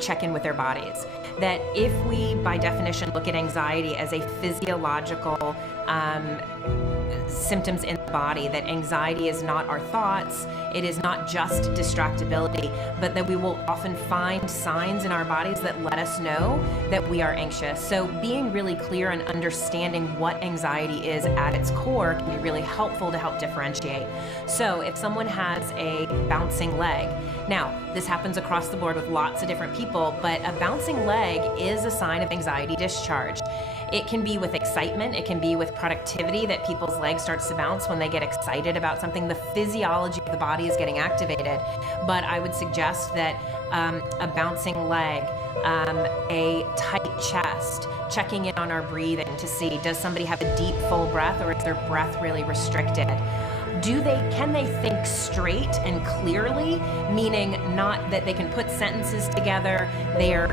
check in with their bodies. That if we, by definition, look at anxiety as a physiological symptoms in the body, that anxiety is not our thoughts, it is not just distractibility, but that we will often find signs in our bodies that let us know that we are anxious. So being really clear and understanding what anxiety is at its core can be really helpful to help differentiate. So if someone has a bouncing leg, now this happens across the board with lots of different people, but a bouncing leg is a sign of anxiety discharge. It can be with excitement, it can be with productivity, that people's leg starts to bounce when they get excited about something. The physiology of the body is getting activated. But I would suggest that a bouncing leg, a tight chest, checking in on our breathing to see, does somebody have a deep, full breath, or is their breath really restricted? Can they think straight and clearly, meaning not that they can put sentences together, their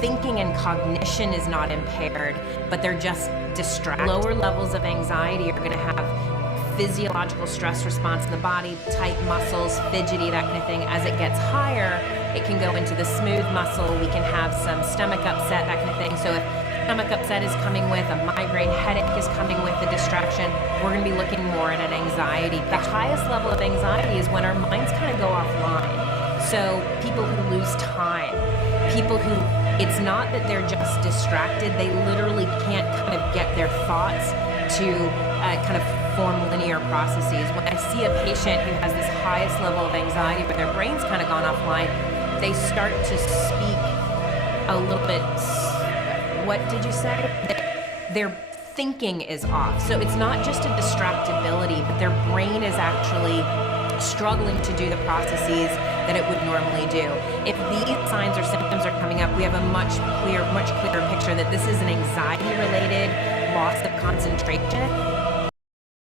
thinking and cognition is not impaired, but they're just distracted. Lower levels of anxiety are going to have physiological stress response in the body, tight muscles, fidgety, that kind of thing. As it gets higher, it can go into the smooth muscle. We can have some stomach upset, that kind of thing. So if stomach upset is coming with, a migraine headache is coming with the distraction, we're going to be looking more at an anxiety. The highest level of anxiety is when our minds kind of go offline. So people who lose time, people who, it's not that they're just distracted, they literally can't kind of get their thoughts to kind of form linear processes. When I see a patient who has this highest level of anxiety where their brain's kind of gone offline, they start to speak a little bit, what did you say? Their thinking is off. So it's not just a distractibility, but their brain is actually struggling to do the processes that it would normally do. If these signs or symptoms are coming up, we have a much clearer picture that this is an anxiety-related loss of concentration